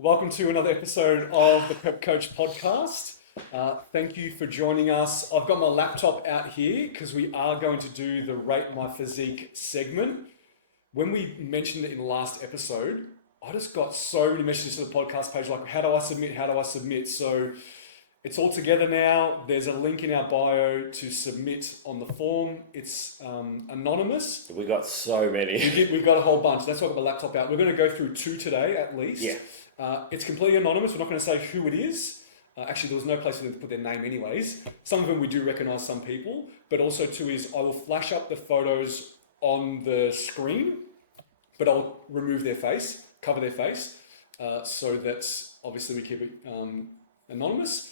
Welcome to another episode of the Prep Coach podcast. Thank you for joining us. I've got my laptop out here because we are going to do the Rate My Physique segment. When we mentioned it in the last episode, I just got so many messages to the podcast page like, how do I submit? How do I submit? So it's all together now. There's a link in our bio to submit on the form. It's anonymous. We got so many. We got a whole bunch. That's why I've got my laptop out. We're going to go through two today at least. Yeah. It's completely anonymous. We're not going to say who it is. Actually, there was no place for them to put their name anyways. Some of them we do recognise some people, but also too is I will flash up the photos on the screen, but I'll remove their face, cover their face, so that obviously we keep it anonymous.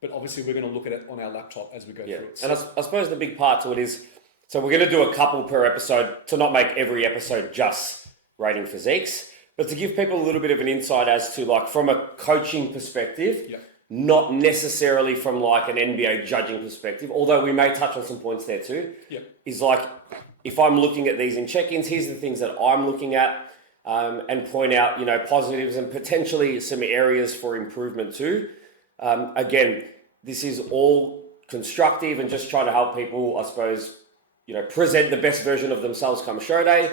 But obviously we're going to look at it on our laptop as we go through it. And I suppose the big part to it is, so we're going to do a couple per episode to not make every episode just rating physiques, but to give people a little bit of an insight as to like from a coaching perspective, not necessarily from like an NBA judging perspective, although we may touch on some points there too, is like if I'm looking at these in check-ins, here's the things that I'm looking at and point out, you know, positives and potentially some areas for improvement too. Again, this is all constructive and just trying to help people, I suppose, you know, present the best version of themselves come show day.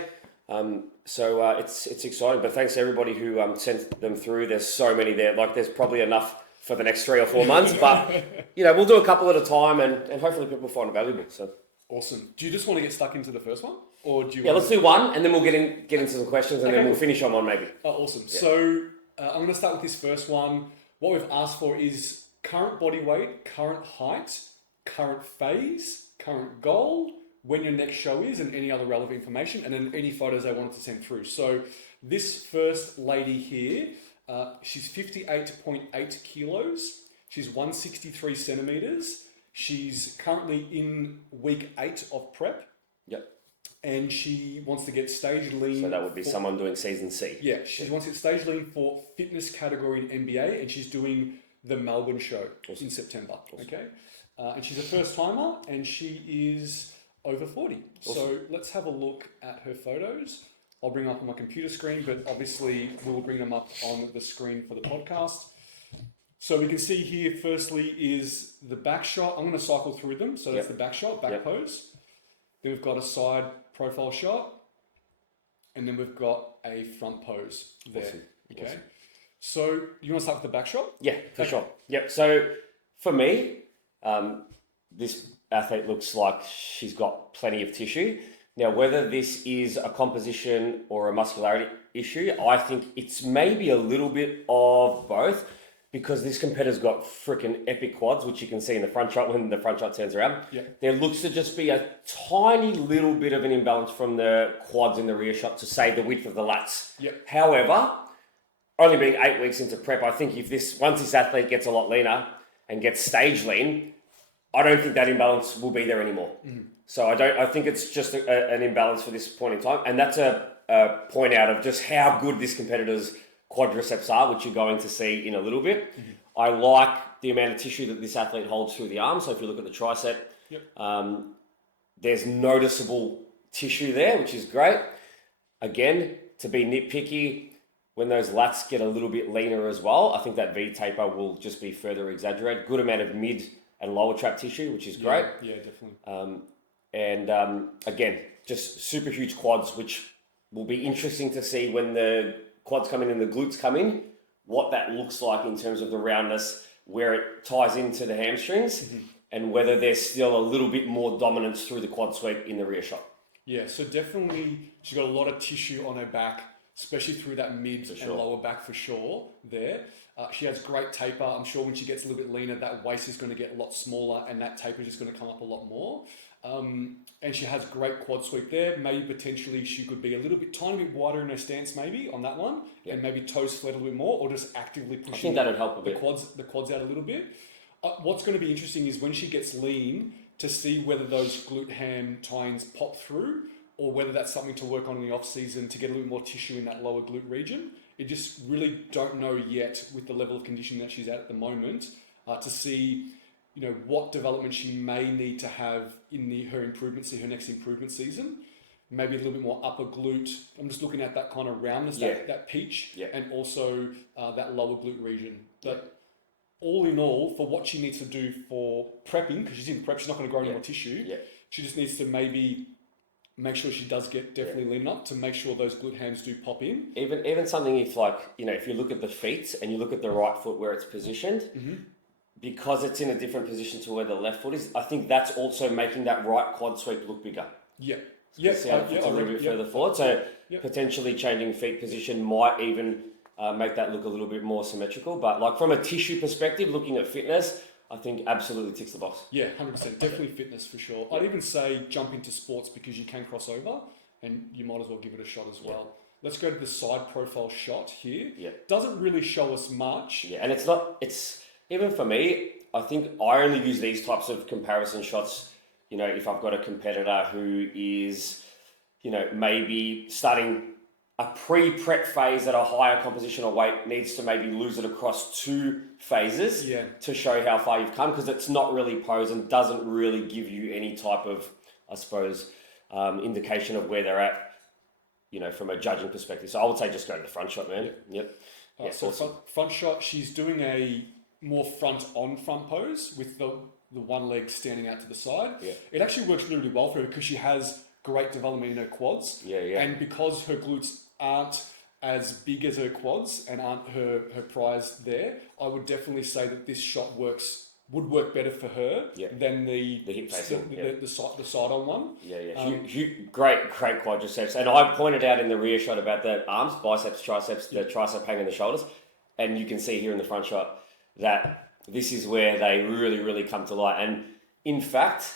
So it's exciting, but thanks to everybody who sent them through. There's so many there. Like there's probably enough for the next 3 or 4 months, but you know, we'll do a couple at a time and hopefully people find it valuable. So awesome. Do you just want to get stuck into the first one? Or do you let's do one and then we'll get into some questions and then we'll finish on one maybe. Oh, awesome. Yeah. So I'm going to start with this first one. What we've asked for is current body weight, current height, current phase, current goal, when your next show is, and any other relevant information, and then any photos they wanted to send through. So this first lady here, she's 58.8 kilos. She's 163 centimeters. She's currently in week 8 of prep. Yep. And she wants to get stage lean. So that would be someone doing season C. Yeah, she wants to get stage lean for fitness category in NBA, and she's doing the Melbourne show in September. Okay, and she's a first timer, and she is over 40. So let's have a look at her photos. I'll bring them up on my computer screen, but obviously we'll bring them up on the screen for the podcast. So we can see here, firstly, is the back shot. I'm going to cycle through them. So that's the back shot, back pose. Then we've got a side profile shot. And then we've got a front pose there. Awesome. Okay. Awesome. So you want to start with the back shot? Yeah, for sure. Yep. So for me, this athlete looks like she's got plenty of tissue. Now, whether this is a composition or a muscularity issue, I think it's maybe a little bit of both because this competitor's got freaking epic quads, which you can see in the front shot when the front shot turns around. Yeah. There looks to just be a tiny little bit of an imbalance from the quads in the rear shot to say the width of the lats. Yep. However, only being 8 weeks into prep, I think once this athlete gets a lot leaner and gets stage lean, I don't think that imbalance will be there anymore. Mm-hmm. So I think it's just an imbalance for this point in time. And that's a point out of just how good this competitor's quadriceps are, which you're going to see in a little bit. Mm-hmm. I like the amount of tissue that this athlete holds through the arm. So if you look at the tricep, there's noticeable tissue there, which is great. Again, to be nitpicky, when those lats get a little bit leaner as well, I think that V taper will just be further exaggerated. Good amount of mid and lower trap tissue, which is great. Yeah, definitely. Again, just super huge quads, which will be interesting to see when the quads come in and the glutes come in, what that looks like in terms of the roundness, where it ties into the hamstrings, and whether there's still a little bit more dominance through the quad sweep in the rear shot. Yeah, so definitely she's got a lot of tissue on her back, especially through that mid and lower back for sure there. She has great taper. I'm sure when she gets a little bit leaner, that waist is going to get a lot smaller and that taper is just going to come up a lot more. And she has great quad sweep there. Maybe potentially she could be a little bit, tiny bit wider in her stance maybe on that one, and maybe toes flat a little bit more, or just actively pushing. I think that would help a bit. The quads out a little bit. What's going to be interesting is when she gets lean to see whether those glute ham tie-ins pop through, or whether that's something to work on in the off season to get a little more tissue in that lower glute region. It just really don't know yet with the level of conditioning that she's at the moment to see, you know, what development she may need to have in her next improvement season. maybe a little bit more upper glute. I'm just looking at that kind of roundness, that peach, and also that lower glute region. But all in all, for what she needs to do for prepping, because she's in prep, she's not going to grow any more tissue. She just needs to maybe make sure she does get definitely lean up to make sure those glute hams do pop in. Even something if like, if you look at the feet and you look at the right foot where it's positioned, because it's in a different position to where the left foot is, I think that's also making that right quad sweep look bigger. See how it fits a little bit further forward. So potentially changing feet position might even make that look a little bit more symmetrical. But like from a tissue perspective, looking at fitness, I think absolutely ticks the box. Yeah, 100%. Definitely fitness for sure. I'd even say jump into sports because you can cross over and you might as well give it a shot as well. Let's go to the side profile shot here. Doesn't really show us much. And it's even for me, I think I only use these types of comparison shots, if I've got a competitor who is, maybe starting a pre-prep phase at a higher composition or weight, needs to maybe lose it across 2 phases to show how far you've come, because it's not really posed and doesn't really give you any type of, I suppose, indication of where they're at, from a judging perspective. So I would say just go to the front shot, man. So awesome. Front shot, she's doing a more front pose with the one leg standing out to the side. It actually works really, really well for her because she has great development in her quads. And because her glutes aren't as big as her quads and aren't her prize there, I would definitely say that this shot would work better for her than the hip facing, the side on one. Great quadriceps. And I pointed out in the rear shot about the arms, biceps, triceps, the tricep hanging the shoulders, and you can see here in the front shot that this is where they really, really come to light. And in fact,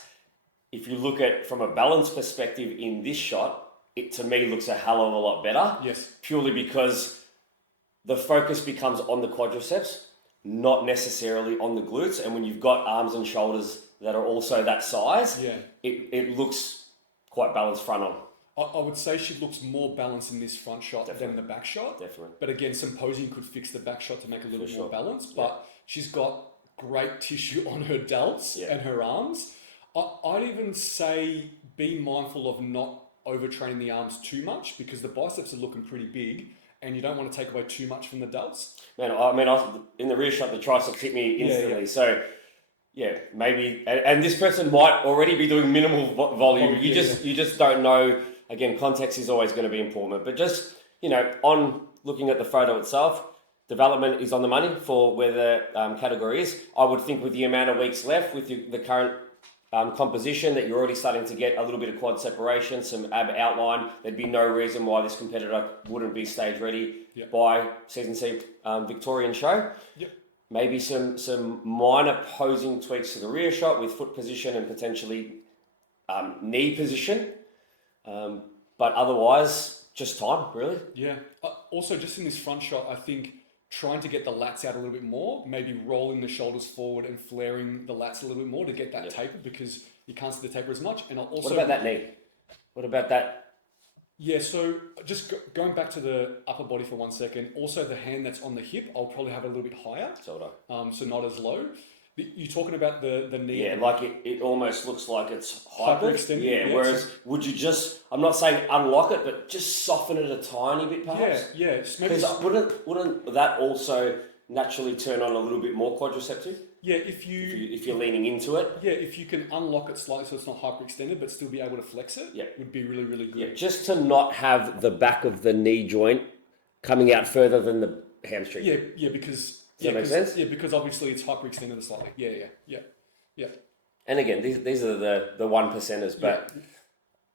if you look at from a balance perspective in this shot, it to me looks a hell of a lot better. Purely because the focus becomes on the quadriceps, not necessarily on the glutes. And when you've got arms and shoulders that are also that size, it looks quite balanced front on. I would say she looks more balanced in this front shot than the back shot. But again, some posing could fix the back shot to make it a little bit more balanced. But she's got great tissue on her delts and her arms. I'd even say be mindful of not overtraining the arms too much because the biceps are looking pretty big and you don't want to take away too much from the delts. Man, I mean, in the rear shot, the triceps hit me instantly. So, maybe, and this person might already be doing minimal volume. You just don't know. Again, context is always going to be important. But just, on looking at the photo itself, development is on the money for where the category is. I would think with the amount of weeks left, with the current composition, that you're already starting to get a little bit of quad separation, some ab outline, there'd be no reason why this competitor wouldn't be stage ready by season C Victorian show. Maybe some minor posing tweaks to the rear shot with foot position and potentially knee position. But otherwise, just time, really. Also, just in this front shot, I think trying to get the lats out a little bit more, maybe rolling the shoulders forward and flaring the lats a little bit more to get that taper because you can't see the taper as much. And also, what about that knee? What about that? So just going back to the upper body for 1 second, also the hand that's on the hip, I'll probably have a little bit higher. So not as low. You're talking about the knee. Like it almost looks like it's hyperextended. Whereas would you just, I'm not saying unlock it, but just soften it a tiny bit perhaps? Because wouldn't that also naturally turn on a little bit more quadriceps? If you're leaning into it. If you can unlock it slightly so it's not hyperextended but still be able to flex it, would be really, really good. Just to not have the back of the knee joint coming out further than the hamstring. Because... Does that make sense? Because obviously it's hyperextended slightly. Yeah. And again, these are the 1%ers, but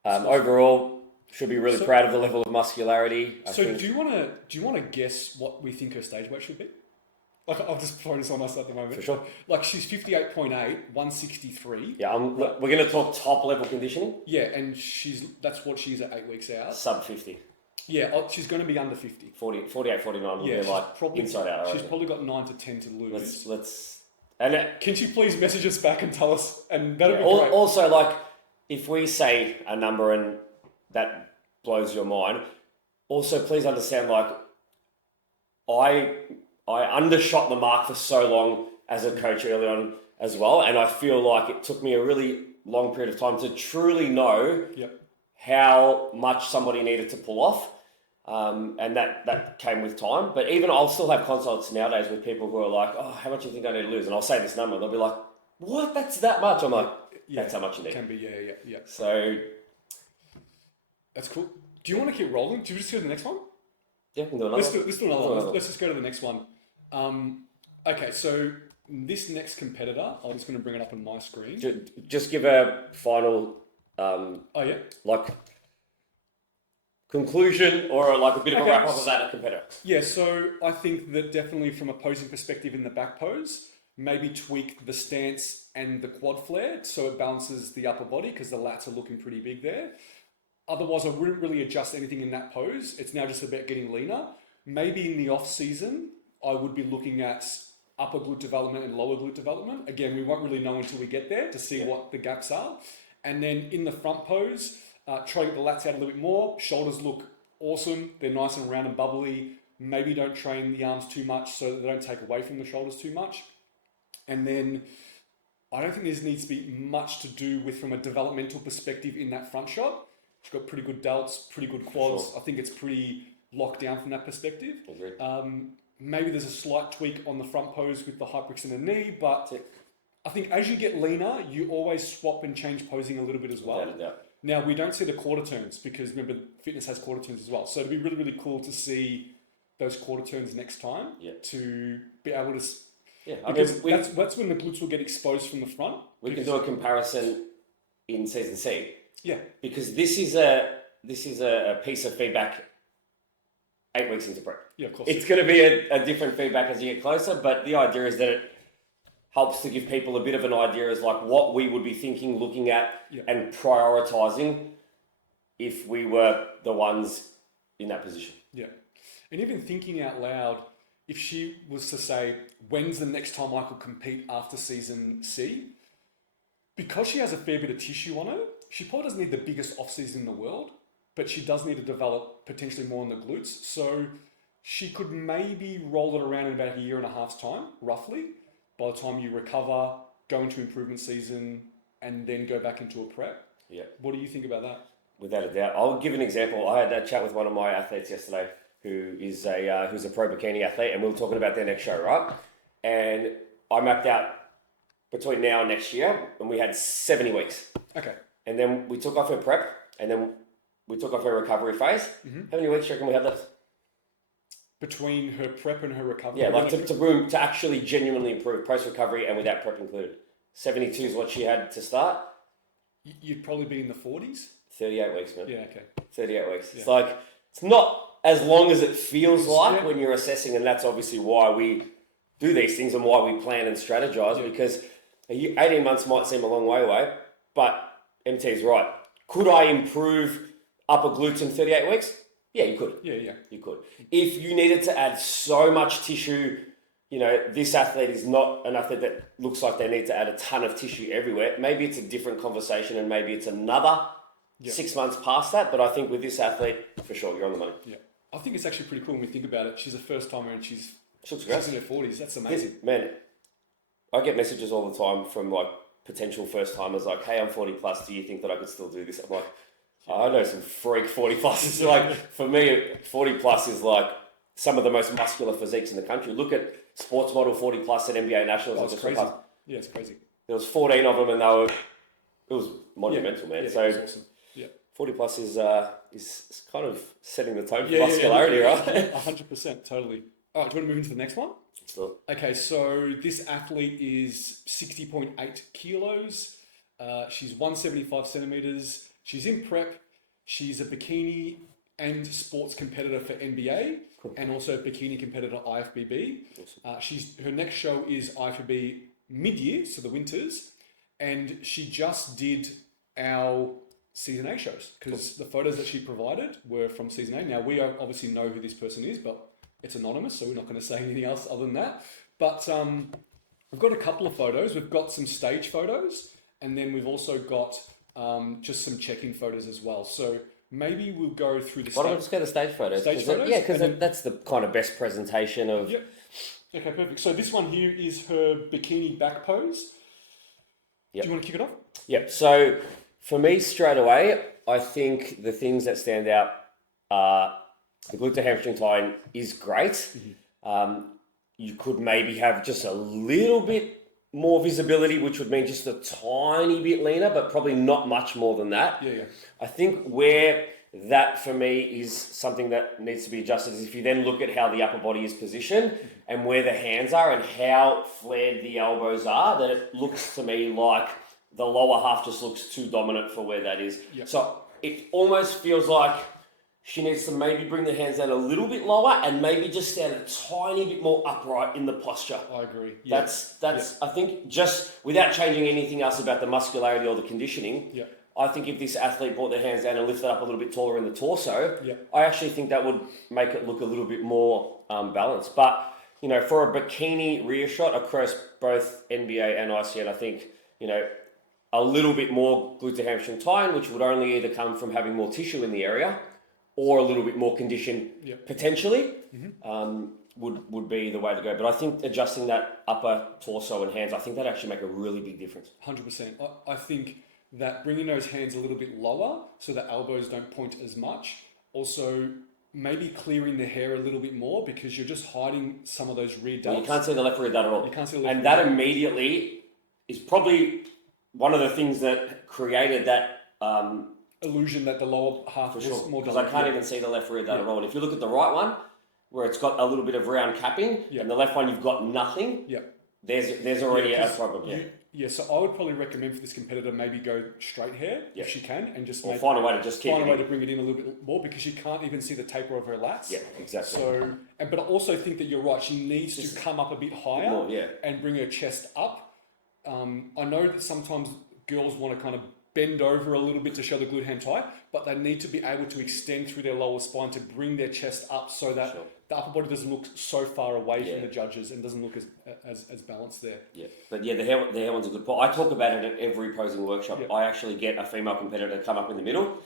overall, should be really proud of the level of muscularity. I think. Do you want to guess what we think her stage weight should be? Like I'll just throw this on us at the moment. For sure. Like she's 58.8, 163. Yeah, we're going to talk top level conditioning. Yeah, and that's what she's at 8 weeks out. Sub 50. Yeah, she's going to be under 50. 48, 49 will be like probably, inside out. She's probably got 9 to 10 to lose. Can she please message us back and tell us? And that'll be great. Also, like, if we say a number and that blows your mind, also please understand, like, I undershot the mark for so long as a coach early on as well, and I feel like it took me a really long period of time to truly know how much somebody needed to pull off. And that came with time. But even I'll still have consults nowadays with people who are like, oh, how much do you think I need to lose? And I'll say this number. They'll be like, what? That's that much? I'm like, that's how much you need. Can be, yeah. So that's cool. Do you want to keep rolling? Do you just go to the next one? Yeah, we can do another. Let's do another one. Let's just go to the next one. Okay, so this next competitor, I'm just going to bring it up on my screen. Just give a final, like conclusion or like a bit of a wrap up of that competitor. Yeah, so I think that definitely from a posing perspective in the back pose, maybe tweak the stance and the quad flare so it balances the upper body because the lats are looking pretty big there. Otherwise, I wouldn't really adjust anything in that pose. It's now just about getting leaner. Maybe in the off season, I would be looking at upper glute development and lower glute development. Again, we won't really know until we get there to see what the gaps are. And then in the front pose, try to get the lats out a little bit more. Shoulders look awesome. They're nice and round and bubbly. Maybe don't train the arms too much so that they don't take away from the shoulders too much. And then I don't think there needs to be much to do with from a developmental perspective in that front shot. She's got pretty good delts, pretty good quads. Sure. I think it's pretty locked down from that perspective. Agreed. Maybe there's a slight tweak on the front pose with the hyperx in the knee, but I think as you get leaner, you always swap and change posing a little bit as well. Now, we don't see the quarter turns because remember, fitness has quarter turns as well. So it'd be really, really cool to see those quarter turns next time to be able to... Yeah, because that's when the glutes will get exposed from the front. We can do a comparison in season C. Yeah. Because this is a piece of feedback 8 weeks into prep. Yeah, of course. It's going to be a different feedback as you get closer, but the idea is that it helps to give people a bit of an idea as like what we would be thinking, looking at and prioritizing if we were the ones in that position. Yeah. And even thinking out loud, if she was to say, when's the next time I could compete after season C? Because she has a fair bit of tissue on her, she probably doesn't need the biggest off-season in the world, but she does need to develop potentially more in the glutes. So she could maybe roll it around in about a year and a half's time, roughly, by the time you recover, go into improvement season, and then go back into a prep. Yeah. What do you think about that? Without a doubt. I'll give an example. I had a chat with one of my athletes yesterday who's a pro bikini athlete, and we were talking about their next show, right? And I mapped out between now and next year, and we had 70 weeks. Okay. And then we took off her prep, and then we took off her recovery phase. Mm-hmm. How many weeks do you reckon we had left? Between her prep and her recovery? Yeah, like to actually genuinely improve post-recovery and without prep included. 72 is what she had to start. You'd probably be in the 40s? 38 weeks, man. Yeah, okay. 38 weeks. Yeah. It's like, it's not as long as it feels like when you're assessing, and that's obviously why we do these things and why we plan and strategize, because 18 months might seem a long way away, but MT's right. Could I improve upper glutes in 38 weeks? Yeah, you could. Yeah. You could. If you needed to add so much tissue, you know, this athlete is not an athlete that looks like they need to add a ton of tissue everywhere. Maybe it's a different conversation and maybe it's another 6 months past that. But I think with this athlete, for sure, you're on the money. Yeah. I think it's actually pretty cool when we think about it. She's a first timer and she's looks great. She's in her 40s. That's amazing. Man, I get messages all the time from like potential first timers like, hey, I'm 40 plus. Do you think that I could still do this? I'm like, I know some freak 40 pluses. Like for me, 40 plus is like some of the most muscular physiques in the country. Look at sports model 40 plus at NBA Nationals. It's crazy. Yeah, it's crazy. There was 14 of them and it was monumental, man. Yeah, so it was awesome. 40 plus is kind of setting the tone for muscularity, right? 100%, totally. All right, do you want to move into the next one? Sure. Okay, so this athlete is 60.8 kilos. She's 175 centimeters. She's in prep. She's a bikini and sports competitor for NBA and also a bikini competitor IFBB. Awesome. Her next show is IFBB mid-year, so the winters, and she just did our season A shows because the photos that she provided were from season A. Now, we obviously know who this person is, but it's anonymous, so we're not going to say anything else other than that. But we've got a couple of photos. We've got some stage photos, and then we've also got just some check-in photos as well. So maybe we'll go through the Why don't we just go to stage photos? Yeah, because that's the kind of best presentation of... Yep. Okay, perfect. So this one here is her bikini back pose. Yep. Do you want to kick it off? Yep. So for me, straight away, I think the things that stand out are the glute to hamstring tie is great. You could maybe have just a little bit more visibility, which would mean just a tiny bit leaner, but probably not much more than that. Yeah. I think where that for me is something that needs to be adjusted is if you then look at how the upper body is positioned and where the hands are and how flared the elbows are, that it looks to me like the lower half just looks too dominant for where that is. Yep. So it almost feels like she needs to maybe bring the hands down a little bit lower and maybe just stand a tiny bit more upright in the posture. I agree. Yeah. That's I think just without changing anything else about the muscularity or the conditioning, Yeah. I think if this athlete brought their hands down and lifted up a little bit taller in the torso, Yeah. I actually think that would make it look a little bit more balanced. But, for a bikini rear shot across both NBA and ICN, I think, a little bit more glute to hamstring tie, which would only either come from having more tissue in the area or a little bit more condition potentially, would be the way to go. But I think adjusting that upper torso and hands, I think that actually make a really big difference. 100%. I think that bringing those hands a little bit lower so the elbows don't point as much. Also, maybe clearing the hair a little bit more because you're just hiding some of those rear delts. Well, you can't see the left rear delt at all. You can't see the left and rear that delt. immediately is probably one of the things that created that illusion that the lower half for was sure. more Because I dominant. can't even see the left rear delt at all. And if you look at the right one, where it's got a little bit of round capping, and the left one you've got nothing, there's already a problem. So I would probably recommend for this competitor maybe go straight hair if she can, and just find a way to just keep find it a way in. to bring it in a little bit more because you can't even see the taper of her lats. Yeah, exactly. So, but I also think that you're right. She needs to come up a bit higher more, and bring her chest up. I know that sometimes girls want to kind of bend over a little bit to show the glute ham tie, but they need to be able to extend through their lower spine to bring their chest up so that the upper body doesn't look so far away from the judges and doesn't look as balanced there. Yeah, but the hair one's a good point. I talk about it at every posing workshop. I actually get a female competitor to come up in the middle.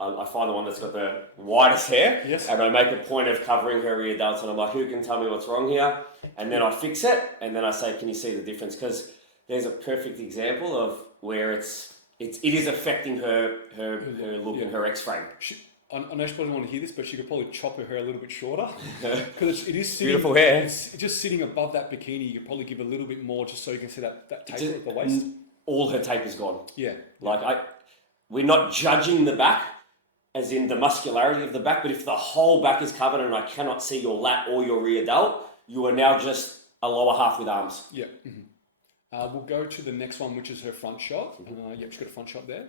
I find the one that's got the widest hair, and I make a point of covering her rear delts, and I'm like, who can tell me what's wrong here? And then I fix it, and then I say, can you see the difference? Because there's a perfect example of where it is affecting her look and her X-frame. I know she probably want to hear this, but she could probably chop her hair a little bit shorter because it is sitting, beautiful hair. It's just sitting above that bikini. You could probably give a little bit more just so you can see that taper at the waist. All her taper's gone. Yeah, we're not judging the back, as in the muscularity of the back, but if the whole back is covered and I cannot see your lat or your rear delt, you are now just a lower half with arms. Yeah. We'll go to the next one, which is her front shot. She's got a front shot there.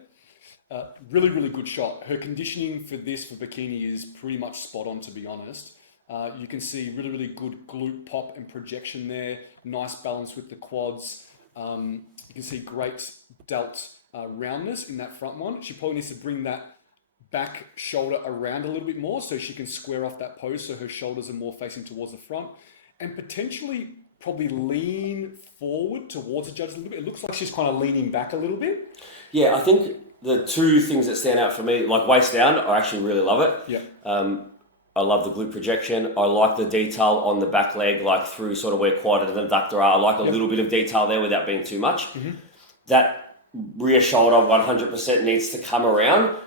Really, really good shot. Her conditioning for bikini is pretty much spot on, to be honest. You can see really, really good glute pop and projection there. Nice balance with the quads. You can see great delt roundness in that front one. She probably needs to bring that back shoulder around a little bit more so she can square off that pose so her shoulders are more facing towards the front. And potentially probably lean forward towards the judges a little bit. It looks like she's kind of leaning back a little bit. Yeah, I think the two things that stand out for me, like waist down, I actually really love it. Yeah. I love the glute projection. I like the detail on the back leg, like through sort of where quad and adductor are. I like a little bit of detail there without being too much. That rear shoulder 100% needs to come around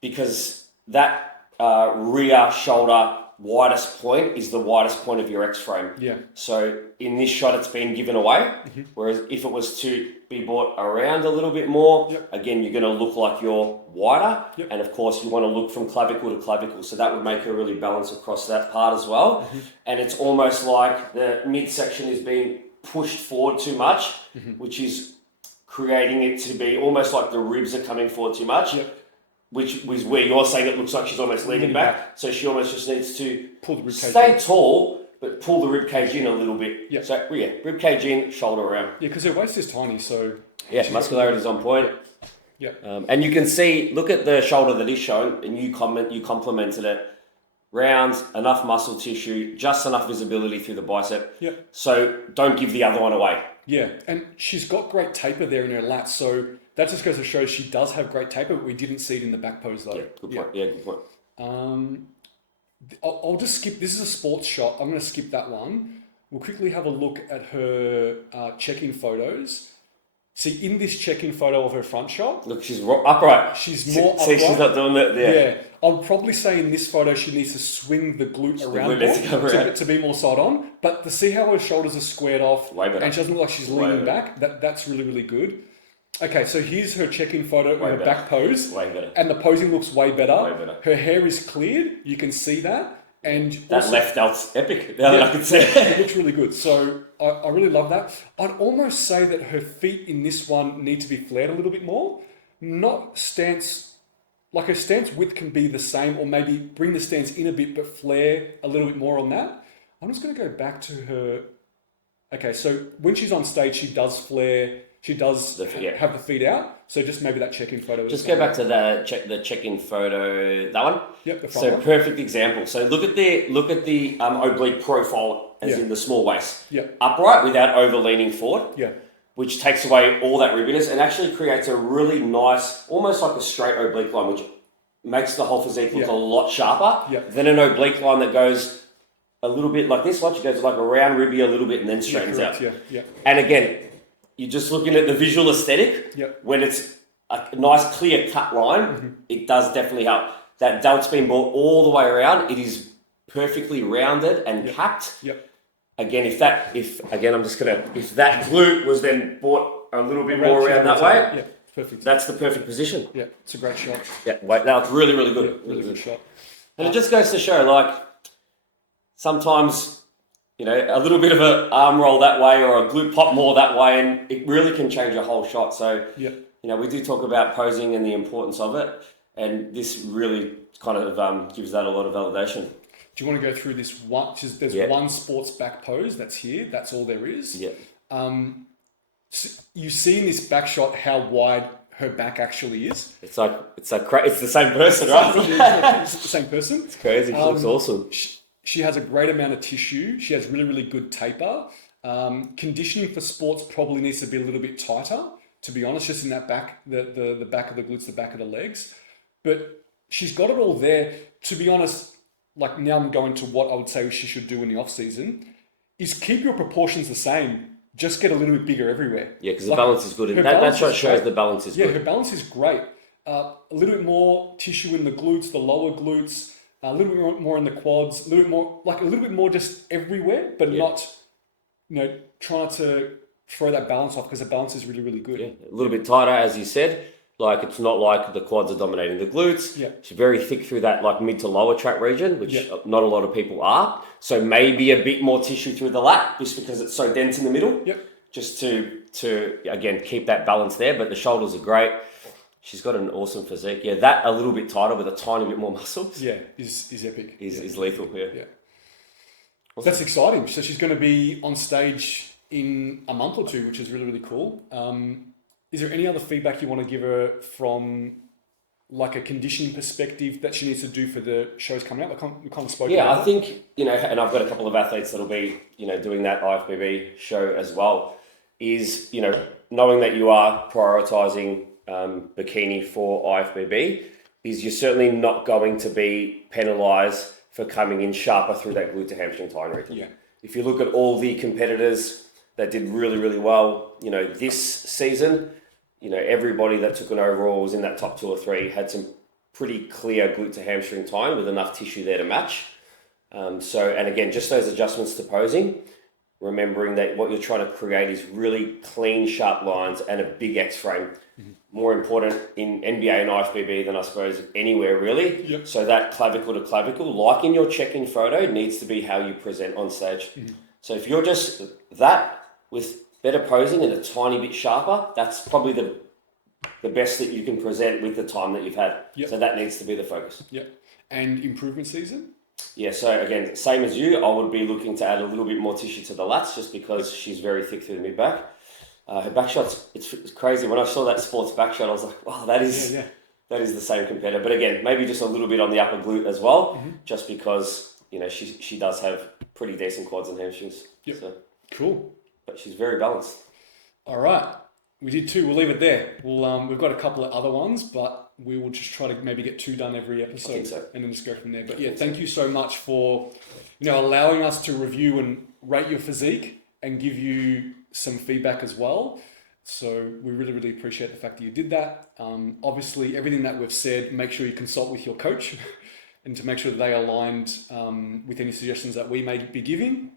because that rear shoulder widest point is the widest point of your X-frame. Yeah. So in this shot, it's been given away. Whereas if it was to be brought around a little bit more, again, you're going to look like you're wider. And of course, you want to look from clavicle to clavicle. So that would make her really balance across that part as well. And it's almost like the midsection is being pushed forward too much, which is creating it to be almost like the ribs are coming forward too much. Which was where you're saying it looks like she's almost leaning back. So she almost just needs to pull the rib cage stay in. Tall, but pull the rib cage in a little bit. So rib cage in, shoulder around. Yeah, because her waist is tiny, so... Yeah, muscularity is on point. Yeah. And you can see, look at the shoulder that is shown, and you complemented it. Round, enough muscle tissue, just enough visibility through the bicep. Yeah. So don't give the other one away. Yeah, and she's got great taper there in her lats, so that just goes to show she does have great taper, but we didn't see it in the back pose though. Yeah, good point. Yeah, good point. I'll just skip, this is a sports shot, I'm going to skip that one. We'll quickly have a look at her check-in photos. See, in this check-in photo of her front shot, look, she's upright. She's more See, upright. she's not doing that. Yeah. I'd probably say in this photo she needs to swing the glute around glute to be more side on. But to see how her shoulders are squared off, Way better. and she doesn't look like she's leaning back, that's really, really good. Okay, so here's her check-in photo in her back pose. Way better. And the posing looks way better. Way better. Her hair is cleared. You can see that. And that also, left delt's epic. Now that I can see it looks really good. So I really love that. I'd almost say that her feet in this one need to be flared a little bit more. Not stance, like her stance width can be the same, or maybe bring the stance in a bit, but flare a little bit more on that. I'm just going to go back to her. Okay, so when she's on stage, she does flare. She does have the feet out. So just maybe that check-in photo. Just go back to the check-in photo. That one. Yep. The front so one. Perfect example. So look at the oblique profile, as in the small waist. Yeah. Upright without over leaning forward. Yeah. Which takes away all that ribbiness and actually creates a really nice, almost like a straight oblique line, which makes the whole physique look a lot sharper than an oblique line that goes a little bit like this. Like it goes like around ribby a little bit and then straightens out. Yeah. And again, you're just looking at the visual aesthetic. When it's a nice clear cut line, it does definitely help. That delt's been brought all the way around. It is perfectly rounded and capped. Again, if that glute was then brought a little bit more around that way, perfect. That's the perfect position. Yeah, it's a great shot. Yeah, wait, that looks really, really good. Really good shot. And it just goes to show, like, sometimes, you know, a little bit of an arm roll that way or a glute pop more that way, and it really can change a whole shot. So, you know, we do talk about posing and the importance of it, and this really kind of gives that a lot of validation. Do you want to go through this one? There's one sports back pose that's here. That's all there is. Yeah. So you see in this back shot how wide her back actually is. It's the same person, right? It's the same person. It's crazy. She looks awesome. She has a great amount of tissue. She has really, really good taper. Conditioning for sports probably needs to be a little bit tighter, to be honest, just in that back, the back of the glutes, the back of the legs. But she's got it all there. To be honest, like now I'm going to what I would say she should do in the off season, is keep your proportions the same. Just get a little bit bigger everywhere. Yeah, because the balance is good. And that shot shows the balance is good. Yeah, her balance is great. A little bit more tissue in the glutes, the lower glutes, a little bit more in the quads, a little bit more just everywhere, but not, trying to throw that balance off because the balance is really, really good. Yeah, a little bit tighter, as you said. Like, it's not like the quads are dominating the glutes. Yeah. She's very thick through that like mid to lower track region, which not a lot of people are. So maybe a bit more tissue through the lat just because it's so dense in the middle. Yep. Just to again, keep that balance there. But the shoulders are great. She's got an awesome physique. Yeah, that a little bit tighter with a tiny bit more muscles. Yeah, is epic. Is lethal, yeah. Awesome. That's exciting. So she's going to be on stage in a month or two, which is really, really cool. Is there any other feedback you want to give her from like a conditioning perspective that she needs to do for the shows coming up? We kind of spoke about I think, and I've got a couple of athletes that'll be, doing that IFBB show as well, is, knowing that you are prioritising bikini for IFBB, is you're certainly not going to be penalised for coming in sharper through that glute to hamstring tying region. Yeah. If you look at all the competitors that did really, really well, this season, everybody that took an overall was in that top 2 or 3, had some pretty clear glute to hamstring tying with enough tissue there to match. And again, just those adjustments to posing, remembering that what you're trying to create is really clean, sharp lines and a big X frame. More important in NBA and IFBB than I suppose anywhere really. Yep. So that clavicle to clavicle, like in your check-in photo, needs to be how you present on stage. So if you're just that with better posing and a tiny bit sharper, that's probably the best that you can present with the time that you've had. Yep. So that needs to be the focus. Yeah. And improvement season? Yeah, so again, same as you, I would be looking to add a little bit more tissue to the lats just because she's very thick through the mid-back. Her back shots, it's crazy. When I saw that sports back shot, I was like, wow, that is the same competitor. But again, maybe just a little bit on the upper glute as well, just because, she does have pretty decent quads and hamstrings. Yep. So, cool. but she's very balanced. All right. We did 2. We'll leave it there. We've got a couple of other ones, but we will just try to maybe get 2 done every episode. I think so. And then just go from there. But thank you so much for, allowing us to review and rate your physique and give you some feedback as well. So we really, really appreciate the fact that you did that. Obviously, everything that we've said, make sure you consult with your coach and to make sure that they are aligned with any suggestions that we may be giving.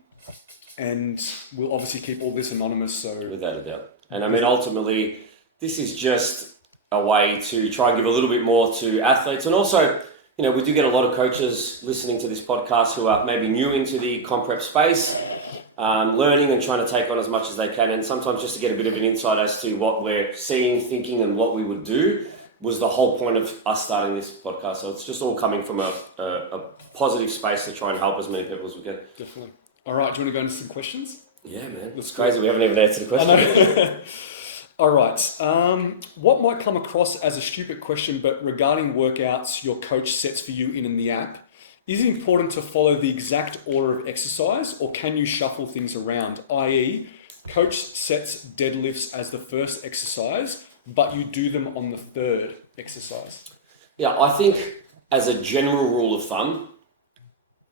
And we'll obviously keep all this anonymous. So without a doubt. And I mean, ultimately, this is just a way to try and give a little bit more to athletes. And also, you know, we do get a lot of coaches listening to this podcast who are maybe new into the comp prep space, learning and trying to take on as much as they can. And sometimes just to get a bit of an insight as to what we're seeing, thinking, and what we would do was the whole point of us starting this podcast. So it's just all coming from a positive space to try and help as many people as we can. Definitely. All right, do you want to go into some questions? Yeah, man. It's crazy. We haven't even answered the question. All right. What might come across as a stupid question, but regarding workouts your coach sets for you in the app, is it important to follow the exact order of exercise, or can you shuffle things around? I.e., coach sets deadlifts as the first exercise, but you do them on the third exercise. Yeah, I think as a general rule of thumb,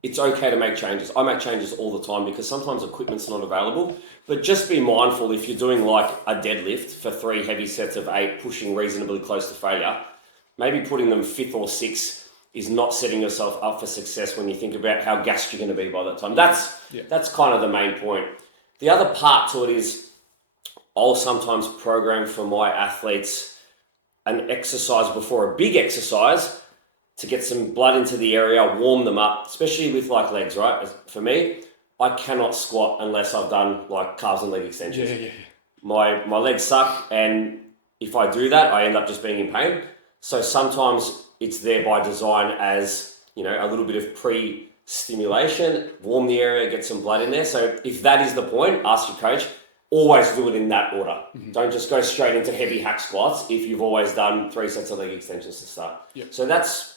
it's okay to make changes. I make changes all the time because sometimes equipment's not available. But just be mindful if you're doing like a deadlift for 3 heavy sets of 8, pushing reasonably close to failure, maybe putting them 5th or 6th is not setting yourself up for success when you think about how gassed you're going to be by that time. That's kind of the main point. The other part to it is I'll sometimes program for my athletes an exercise before a big exercise to get some blood into the area, warm them up, especially with like legs, right? For me, I cannot squat unless I've done like calves and leg extensions. Yeah. My legs suck, and if I do that, I end up just being in pain. So sometimes it's there by design as, you know, a little bit of pre-stimulation, warm the area, get some blood in there. So if that is the point, ask your coach, always do it in that order. Mm-hmm. Don't just go straight into heavy hack squats if you've always done 3 sets of leg extensions to start. Yep. So that's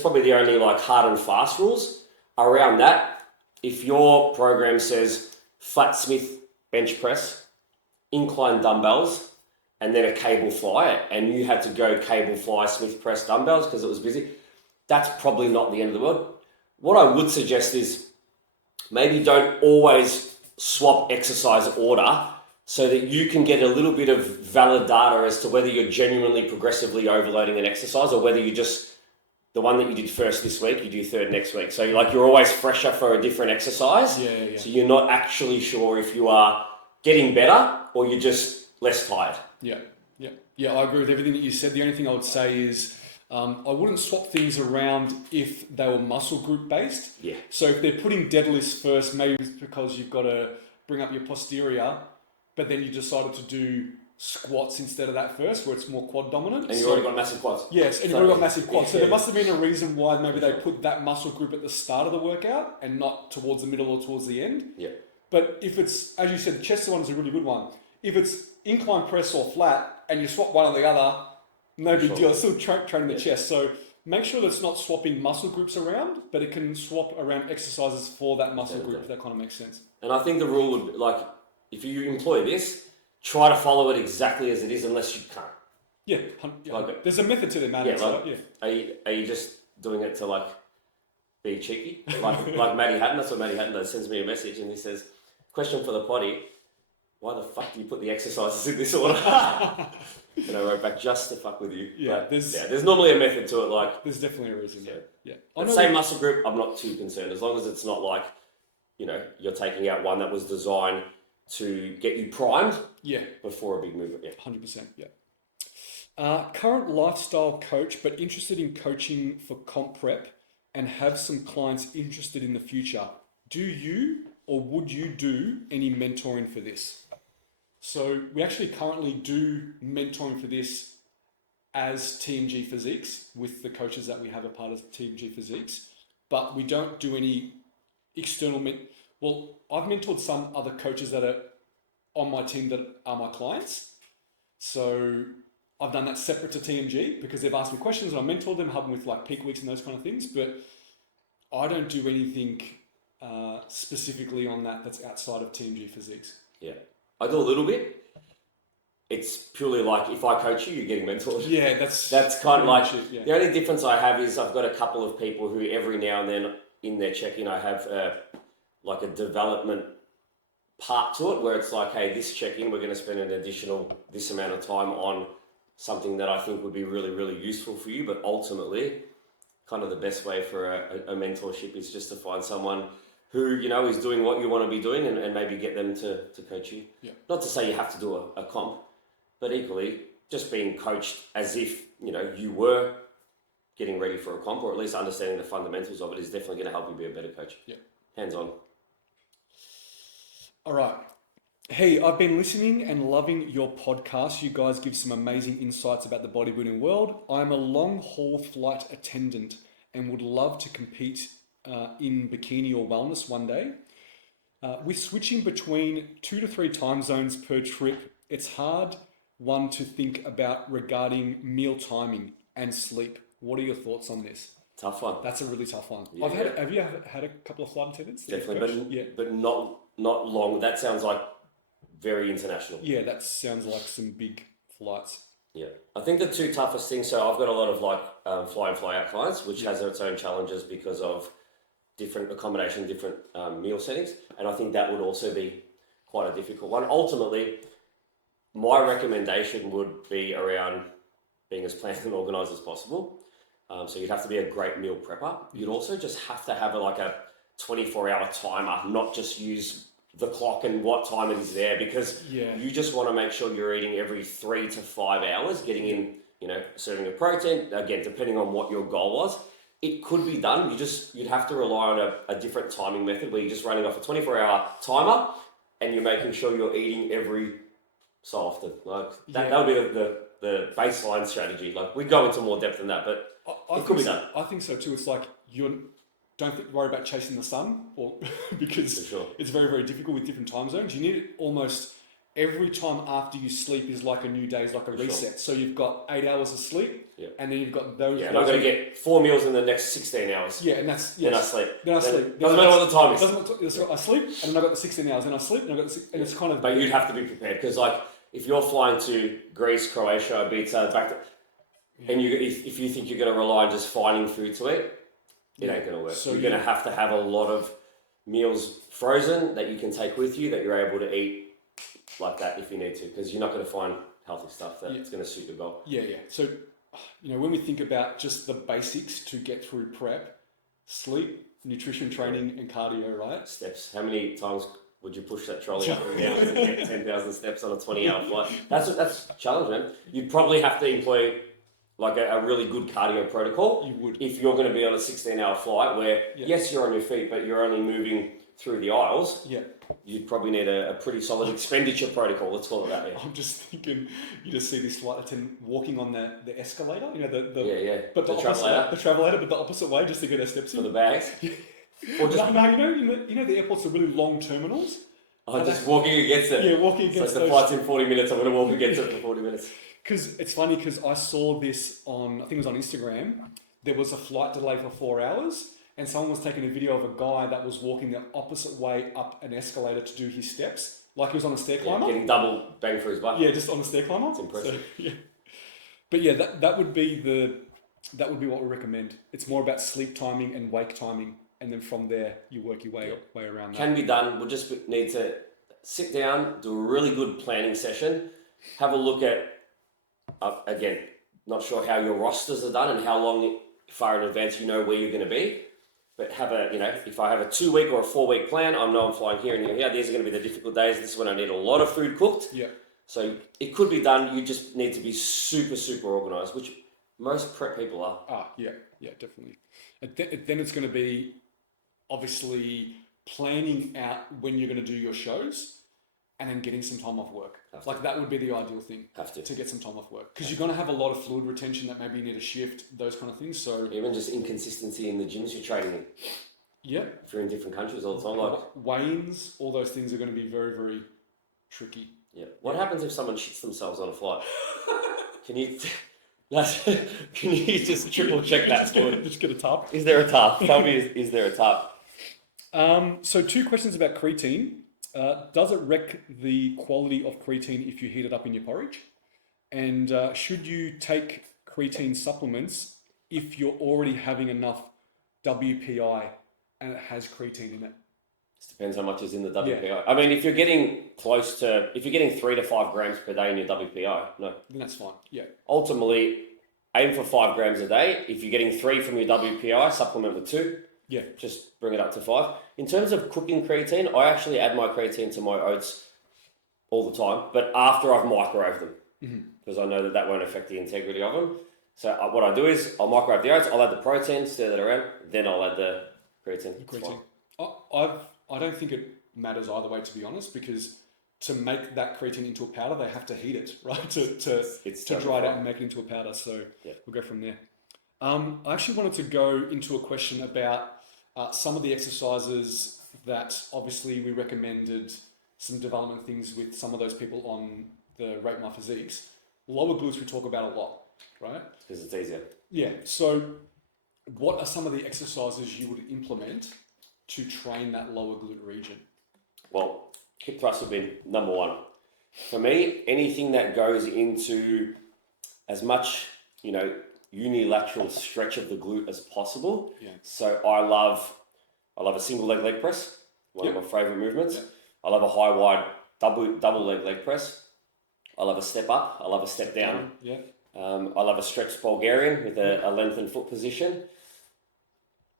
probably the only like hard and fast rules around that. If your program says flat Smith bench press, incline dumbbells, and then a cable fly, and you had to go cable fly Smith press dumbbells because it was busy, that's probably not the end of the world. What I would suggest is maybe don't always swap exercise order so that you can get a little bit of valid data as to whether you're genuinely progressively overloading an exercise or whether you just the one that you did first this week, you do third next week. So like you're always fresher for a different exercise. Yeah. So you're not actually sure if you are getting better or you're just less tired. Yeah, I agree with everything that you said. The only thing I would say is I wouldn't swap things around if they were muscle group based. Yeah. So if they're putting deadlifts first, maybe it's because you've got to bring up your posterior, but then you decided to do squats instead of that first, where it's more quad dominant. And you've already got massive quads. Yes, and you've already got massive quads. So there must have been a reason why maybe they put that muscle group at the start of the workout and not towards the middle or towards the end. Yeah. But if it's, as you said, the chest one is a really good one. If it's incline press or flat and you swap one or the other, no big deal. It's still training the chest. So make sure that it's not swapping muscle groups around, but it can swap around exercises for that muscle group, if that kind of makes sense. And I think the rule would, like, if you employ this, try to follow it exactly as it is unless you can't. Yeah. Like, there's a method to the madness. Are you just doing it to, like, be cheeky? Like Matty Hatton, that's what Matty Hatton does, sends me a message and he says, question for the potty, why the fuck do you put the exercises in this order? And I wrote back, just to fuck with you. Yeah, there's normally a method to it. Like, there's definitely a reason. Yeah. The same muscle group, I'm not too concerned as long as it's not like, you know, you're taking out one that was designed to get you primed. Yeah. Before a big movement. Yeah. 100%. Yeah. Current lifestyle coach, but interested in coaching for comp prep, and have some clients interested in the future. Do you or would you do any mentoring for this? So we actually currently do mentoring for this as TMG Physiques with the coaches that we have a part of TMG Physiques, but we don't do any external Well, I've mentored some other coaches that are on my team that are my clients. So I've done that separate to TMG because they've asked me questions and I mentor them, help them with like peak weeks and those kind of things. But I don't do anything specifically on that's outside of TMG Physiques. Yeah, I do a little bit. It's purely like if I coach you, you're getting mentored. Yeah, that's kind of like the only difference I have is I've got a couple of people who every now and then in their check-in I have like a development part to it where it's like, hey, this check-in, we're going to spend an additional this amount of time on something that I think would be really, really useful for you. But ultimately, kind of the best way for a mentorship is just to find someone who, you know, is doing what you want to be doing and maybe get them to coach you. Yeah. Not to say you have to do a comp, but equally just being coached as if, you know, you were getting ready for a comp, or at least understanding the fundamentals of it is definitely going to help you be a better coach. Yeah. Hands on. All right. Hey, I've been listening and loving your podcast. You guys give some amazing insights about the bodybuilding world. I'm a long-haul flight attendant and would love to compete in bikini or wellness one day. With switching between 2 to 3 time zones per trip, it's hard one to think about regarding meal timing and sleep. What are your thoughts on this? Tough one. That's a really tough one. Yeah, Have you had a couple of flight attendants? Definitely, but not long. That sounds like very international. Yeah, that sounds like some big flights. Yeah, I think the 2 toughest things. So I've got a lot of like fly in, fly out clients, which has its own challenges because of different accommodation, different meal settings, and I think that would also be quite a difficult one. Ultimately, my recommendation would be around being as planned and organised as possible. So you'd have to be a great meal prepper. You'd also just have to have a 24-hour timer, not just use the clock and what time it is there, because you just want to make sure you're eating every 3 to 5 hours, getting in, you know, a serving of protein, again, depending on what your goal was. It could be done. You'd have to rely on a different timing method where you're just running off a 24-hour timer and you're making sure you're eating every so often. Like that would be the baseline strategy. Like we'd go into more depth than that, but it could be done. I think so too. It's like don't worry about chasing the sun, or because it's very, very difficult with different time zones. You need it almost every time after you sleep is like a new day, is like a reset. So you've got 8 hours of sleep, and then you've got those. Yeah, and I'm going to get 4 meals in the next 16 hours. Yeah, and that's then I sleep. Doesn't matter what the time is. I sleep, and then I've got the 16 hours, and I sleep, and I've got and it's kind of. But you'd have to be prepared because, like, if you're flying to Greece, Croatia, Ibiza, back to, and if you think you're going to rely on just finding food to eat, it ain't going to work. So you're going to have a lot of meals frozen that you can take with you that you're able to eat like that if you need to, because you're not going to find healthy stuff that's going to suit your goal. Yeah. So, you know, when we think about just the basics to get through prep, sleep, nutrition, training, and cardio, right? Steps. How many times would you push that trolley up and down and get 10,000 steps on a 20-hour flight? That's a challenge, man. You'd probably have to employ like a really good cardio protocol. You would. If you're going to be on a 16-hour flight where, yes, you're on your feet, but you're only moving through the aisles. Yeah. You'd probably need a pretty solid expenditure protocol. Let's call it that. Yeah. I'm just thinking, you just see this flight attendant walking on the escalator, you know, but the travelator, but the opposite way, just to get their steps in. For the bags. Or just you know the airports are really long terminals. Oh, just walking against it. Yeah, walking against it. So the flight's in 40 minutes. I'm going to walk against it for 40 minutes. Because it's funny, because I saw this on, I think it was on Instagram. There was a flight delay for 4 hours, and someone was taking a video of a guy that was walking the opposite way up an escalator to do his steps, like he was on a stair climber. Getting double bang for his buck. Yeah, just on a stair climber. It's impressive. So, but yeah, that would be what we recommend. It's more about sleep timing and wake timing, and then from there you work your way around that. Can be done. We'll just need to sit down, do a really good planning session, have a look at. Again, not sure how your rosters are done and how far in advance you know where you're going to be. But if I have a 2-week or a 4-week plan, I know I'm flying here and here. These are going to be the difficult days. This is when I need a lot of food cooked. Yeah. So it could be done. You just need to be super, super organised, which most prep people are. Yeah, definitely. Then it's going to be obviously planning out when you're going to do your shows. And then getting some time off work. Like that would be the ideal thing. To get some time off work. Because you're going to have a lot of fluid retention that maybe you need to shift, those kind of things. So even just inconsistency in the gyms you're training in. Yeah. If you're in different countries all the time. Like Wanes, all those things are going to be very, very tricky. Yeah. What happens if someone shits themselves on a flight? Can you just triple check that? Just get a tub. Is there a tub? Tell me, is there a tub? So 2 questions about creatine. Does it wreck the quality of creatine if you heat it up in your porridge? And should you take creatine supplements if you're already having enough WPI and it has creatine in it? Depends how much is in the WPI. I mean, if you're getting 3 to 5 grams per day in your WPI, no. Then that's fine. Yeah. Ultimately, aim for 5 grams a day. If you're getting 3 from your WPI, supplement with 2. Yeah. Just bring it up to 5. In terms of cooking creatine, I actually add my creatine to my oats all the time, but after I've microwaved them, because I know that won't affect the integrity of them. So what I do is I'll microwave the oats, I'll add the protein, stir that around, then I'll add the creatine. I don't think it matters either way, to be honest, because to make that creatine into a powder, they have to heat it, right? To dry it out and make it into a powder. So we'll go from there. I actually wanted to go into a question about some of the exercises that obviously we recommended some development things with some of those people on the Rate My Physiques. Lower glutes we talk about a lot, right? Because it's easier. Yeah. So what are some of the exercises you would implement to train that lower glute region? Well, hip thrust would be number one. For me, anything that goes into as much, unilateral stretch of the glute as possible. Yeah. So I love a single leg press, one of my favorite movements. Yep. I love a high wide double leg press. I love a step up. I love a step down. Yeah. I love a stretched Bulgarian with a lengthened foot position.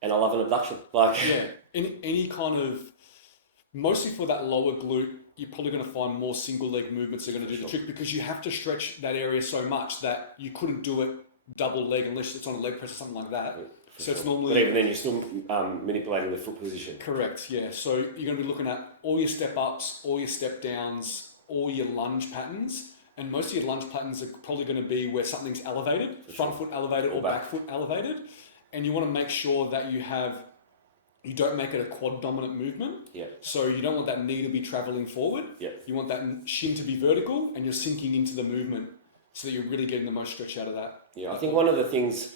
And I love an abduction. Any kind of, mostly for that lower glute, you're probably going to find more single leg movements that are going to do the trick, because you have to stretch that area so much that you couldn't do it double leg unless it's on a leg press or something like that. It's normally. But even then, you're still manipulating the foot position. Correct. Yeah. So you're going to be looking at all your step ups, all your step downs, all your lunge patterns, and most of your lunge patterns are probably going to be where something's elevated, front foot elevated or back foot elevated, and you want to make sure that you don't make it a quad dominant movement. Yeah. So you don't want that knee to be traveling forward. Yeah. You want that shin to be vertical, and you're sinking into the movement so that you're really getting the most stretch out of that. Yeah. I think one of the things,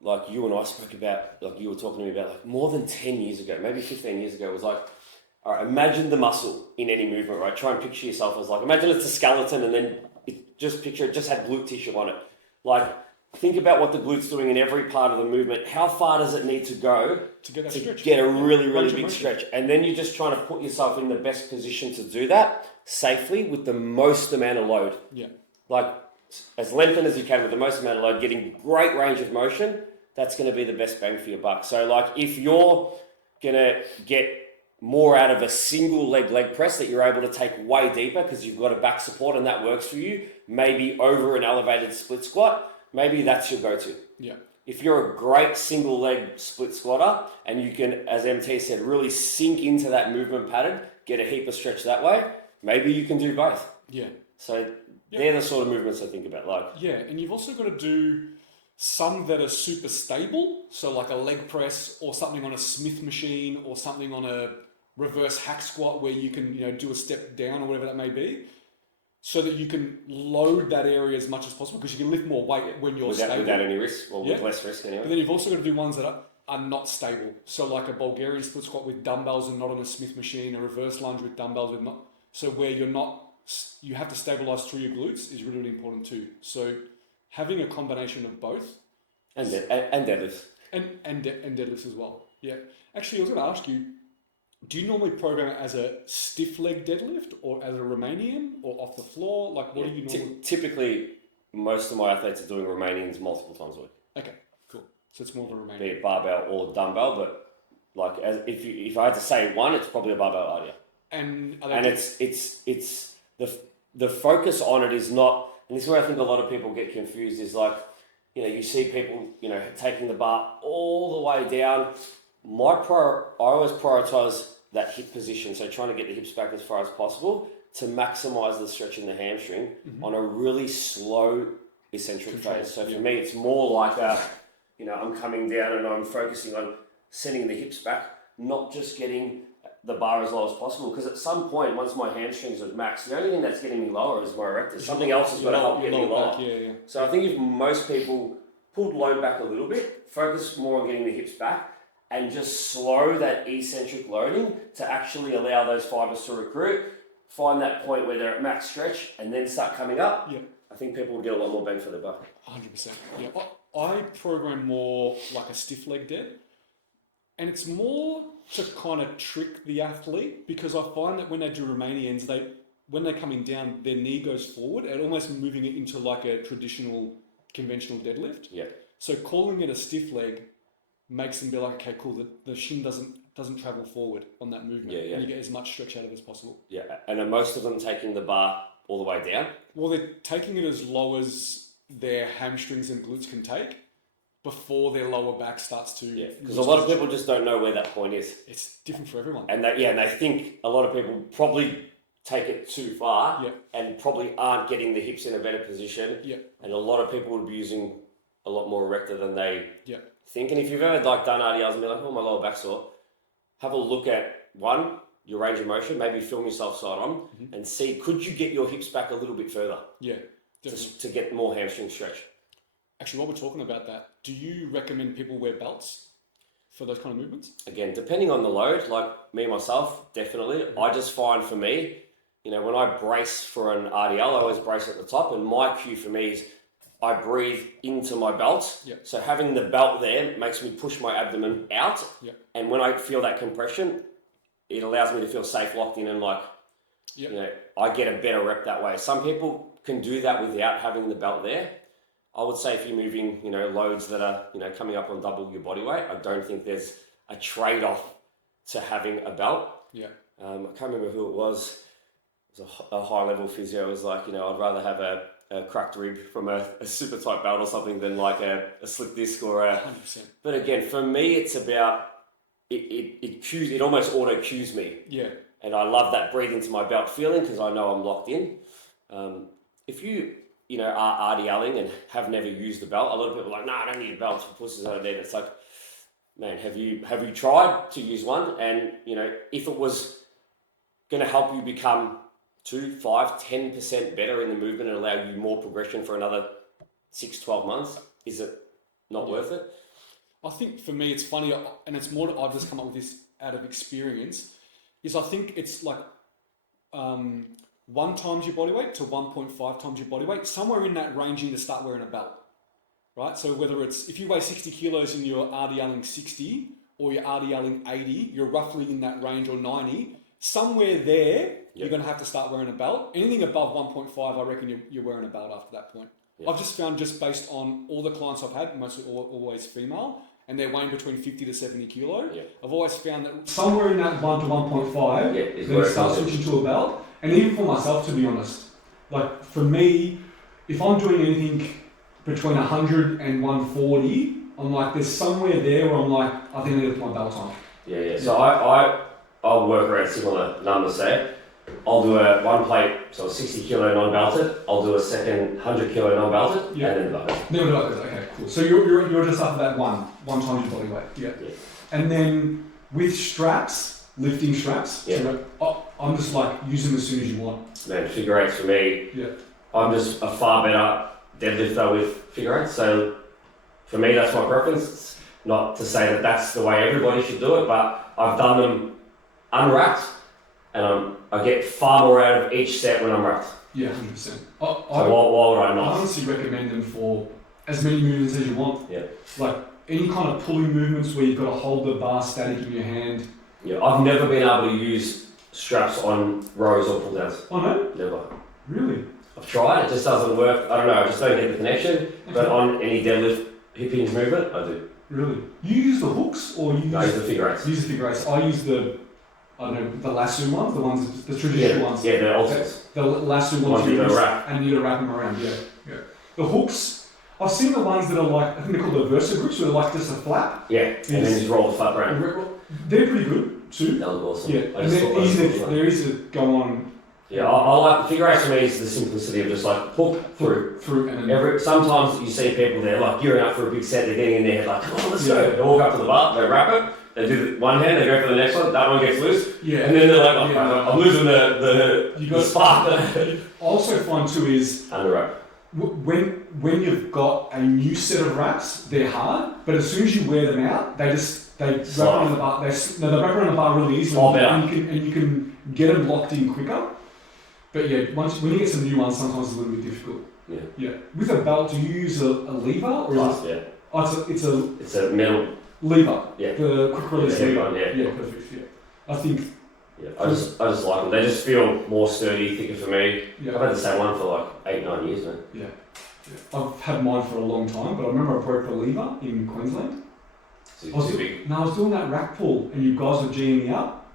like you and I spoke about, like you were talking to me about, like more than 10 years ago, maybe 15 years ago, was like, all right, imagine the muscle in any movement, right? Try and picture yourself as like, imagine it's a skeleton and then just had glute tissue on it. Like, think about what the glute's doing in every part of the movement. How far does it need to go to get that stretch? Get a really, really big stretch? And then you're just trying to put yourself in the best position to do that safely with the most amount of load. Yeah. Like, as lengthened as you can with the most amount of load, getting great range of motion, that's going to be the best bang for your buck. So, like, if you're going to get more out of a single leg press that you're able to take way deeper because you've got a back support and that works for you, maybe over an elevated split squat, maybe that's your go-to. Yeah. If you're a great single leg split squatter and you can, as MT said, really sink into that movement pattern, get a heap of stretch that way, maybe you can do both. Yeah. So they're the sort of movements I think about. Like, yeah, and you've also got to do some that are super stable, so like a leg press or something on a Smith machine or something on a reverse hack squat where you can do a step down or whatever that may be, so that you can load that area as much as possible, because you can lift more weight when you're stable. Without any risk, or with less risk anyway. But then you've also got to do ones that are not stable. So like a Bulgarian split squat with dumbbells and not on a Smith machine, a reverse lunge with dumbbells with not. So where you have to stabilize through your glutes is really, really important too. So having a combination of both. And deadlifts. And deadlifts as well. Yeah. Actually, I was going to ask you, do you normally program it as a stiff leg deadlift or as a Romanian or off the floor? Like, what do you normally... Typically, most of my athletes are doing Romanians multiple times a week. Okay, cool. So it's more of a Romanian. Be it barbell or dumbbell, but like if I had to say one, it's probably a barbell idea. And it's the focus on it is not, and this is where I think a lot of people get confused, is like, you see people, taking the bar all the way down. I always prioritize that hip position, so trying to get the hips back as far as possible to maximize the stretch in the hamstring on a really slow eccentric phase. So for me, it's more like I'm coming down and I'm focusing on sending the hips back, not just getting the bar as low as possible. Because at some point, once my hamstrings are maxed, the only thing that's getting me lower is my erector. Something else has got to help get me lower. Yeah. So I think if most people pulled load back a little bit, focus more on getting the hips back, and just slow that eccentric loading to actually allow those fibers to recruit, find that point where they're at max stretch, and then start coming up, I think people will get a lot more bang for their buck. 100%. Yeah, I program more like a stiff leg dead. And it's more to kind of trick the athlete, because I find that when they do Romanians, when they're coming down, their knee goes forward and almost moving it into like a traditional, conventional deadlift. Yeah. So calling it a stiff leg makes them be like, okay, cool, the shin doesn't travel forward on that movement. Yeah, yeah. And you get as much stretch out of it as possible. Yeah, and are most of them taking the bar all the way down? Well, they're taking it as low as their hamstrings and glutes can take before their lower back starts to... Yeah, because a lot of people just don't know where that point is. It's different for everyone. And they think a lot of people probably take it too far and probably aren't getting the hips in a better position. Yeah. And a lot of people would be using a lot more erector than they think. And if you've ever like done RDLs and be like, oh, my lower back's sore, have a look at your range of motion, maybe film yourself side on and see, could you get your hips back a little bit further? Yeah, just to get more hamstring stretch. Actually, while we're talking about that, do you recommend people wear belts for those kind of movements? Again, depending on the load, like me myself, definitely. I just find for me, when I brace for an RDL, I always brace at the top, and my cue for me is I breathe into my belt. Yep. So having the belt there makes me push my abdomen out. Yep. And when I feel that compression, it allows me to feel safe, locked in, and I get a better rep that way. Some people can do that without having the belt there. I would say if you're moving, loads that are, coming up on double your body weight, I don't think there's a trade-off to having a belt. Yeah. I can't remember who it was. It was a high-level physio. It was like, I'd rather have a cracked rib from a super tight belt or something than like a slip disc or a... 100%. But again, for me, it's about, it almost auto-cues me. Yeah. And I love that breathe into my belt feeling because I know I'm locked in. If you... are RDLing and have never used a belt, a lot of people are like, no, I don't need a belt for pussies, I don't need it. It's like, man, have you tried to use one? And, if it was going to help you become 2, 5, 10% better in the movement and allow you more progression for another 6, 12 months, is it not worth it? I think for me, it's funny, and it's more that I've just come up with this out of experience, is I think it's like... 1 times your body weight to 1.5 times your body weight, somewhere in that range you need to start wearing a belt, right? So whether it's, if you weigh 60 kilos and you're RDLing 60 or you're RDLing 80, you're roughly in that range, or 90, somewhere there, you're going to have to start wearing a belt. Anything above 1.5, I reckon you're wearing a belt after that point. Yep. I've just found, just based on all the clients I've had, mostly always female, and they're weighing between 50 to 70 kilo, I've always found that somewhere in that 1 to 1.5, then it starts switching to a belt. And even for myself, to be honest, like for me, if I'm doing anything between 100 and 140, I'm like, there's somewhere there where I'm like, I think I need to put my belt on. Yeah. So I'll work around similar numbers there. I'll do a one plate, so 60 kilo non-belted. I'll do a second 100 kilo non-belted, and then the belt. Never do like this. Okay, cool. So you're just after that one times your body weight. Yeah. And then with straps, lifting straps. Yeah. So I'm just like, use them as soon as you want. Man, figure eights for me. Yeah. I'm just a far better deadlifter with figure eights. So for me, that's my preference. It's not to say that that's the way everybody should do it, but I've done them unwrapped, and I get far more out of each set when I'm wrapped. Yeah, 100%. So why would I not? I honestly recommend them for as many movements as you want. Yeah. Like any kind of pulling movements where you've got to hold the bar static in your hand. Yeah, I've never been able to use straps on rows or pull downs. Oh no? Never. Really? I've tried, it just doesn't work. I don't know, I just don't get the connection. Okay. But on any deadlift hip hinge movement, I do. Really? You use the hooks or you use the figure eights? Use the figure eights. I use the lasso ones, the traditional ones. Yeah, the ultimates. The lasso ones you use, and you gotta wrap them around, yeah. The hooks, I've seen the ones that are like, I think they're called the Versa groups, where they're like just a flap. Yeah, and then just roll the flap around. They're pretty good too. That was awesome. Yeah, and they're easy to go on. Yeah, I like, figure eight for me is the simplicity of just like hook through. And then sometimes you see people there like gearing up for a big set, they're getting in their head like, come on, let's go. They walk up to the bar, they wrap it, they do one hand, they go for the next one, that one gets loose. Yeah. And then they're like, I'm losing the spark. I also find too is under wrap. When you've got a new set of wraps, they're hard, but as soon as you wear them out, they wrap around the bar. They wrap around the bar really easily, and you can get them locked in quicker. But yeah, when you get some new ones, sometimes it's a little bit difficult. Yeah. With a belt, do you use a lever or is it? Yeah. Oh, it's a metal Lever. Yeah. The quick release The heavy lever. one, yeah. Yeah, perfect. Yeah. I think. Yeah, I just like them. They just feel more sturdy, thicker for me. Yeah. I've had the same one for like 8-9 years, man. Yeah. I've had mine for a long time, but I remember I broke the lever in Queensland. Too big. No, I was doing that rack pull, and you guys were G'ing me up.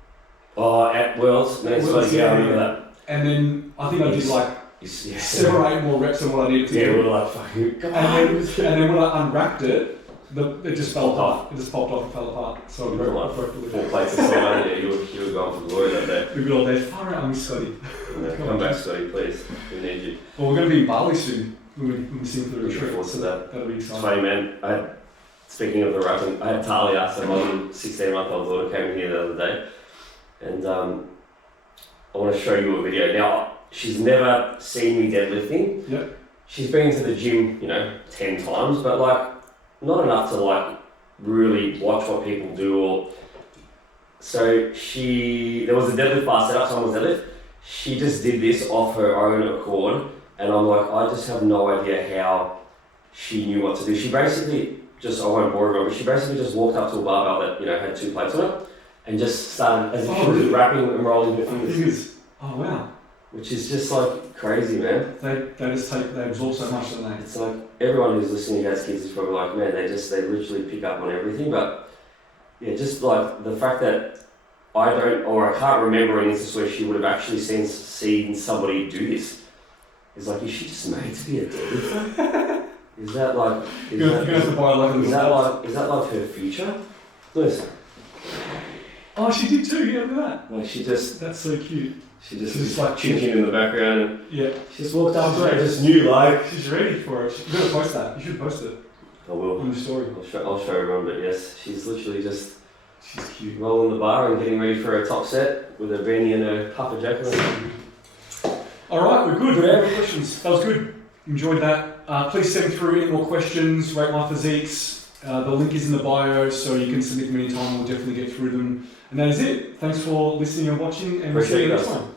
Oh, at Worlds, man, yeah, I remember that. And then I think I did like Yeah. 7 or 8 more reps than what I needed to Yeah, do. we were like, fucking, come on. And then when I unwrapped it, it just fell apart. It just popped off and fell apart. So I broke the 4 lever. plates aside, yeah, you were going for glory that day. The good old days. Far out, I miss Scotty. Yeah, come back, Scotty, please. We need you. Well, we're going to be in Bali soon when we sing for the Looking retreat. forward to that. That'll be It's exciting. funny, man. Speaking of the rapping, I had Talia, so my little 16-month-old daughter came in here the other day, and I want to show you a video. Now, she's never seen me deadlifting. Yep. She's been to the gym, 10 times, but like not enough to like really watch what people do. Or so there was a deadlift bar set up, someone's deadlift. She just did this off her own accord, and I'm like, I just have no idea how she knew what to do. She basically I won't bore everyone, but she basically just walked up to a barbell that had 2 plates on it, and just started as if she was wrapping and rolling her fingers. Oh wow. Which is just like crazy, man. They absorb so much, don't they? It's like everyone who's listening who has kids is probably like, man, they literally pick up on everything. But yeah, just like the fact that I can't remember an instance where she would have actually seen somebody do this. It's like, is she just made to be a deadlifter? Is that like? Is that like her future? Listen. Oh, she did too. Yeah, look at that. Like she just. That's so cute. She just She's like chinking in the background. And yeah. She just walked up to it. Just knew like. She's ready for it. You're gonna post that. You should post it. I will. On the story. I'll show everyone. But yes, she's literally just. She's cute. Rolling the bar and getting ready for her top set with her beanie and her puffer jacket on. All right, we're good. Any questions? That was good. Enjoyed that. Please send through any more questions. Rate My Physiques. The link is in the bio, so you can submit them anytime. We'll definitely get through them. And that is it. Thanks for listening and watching, and we'll see you next time.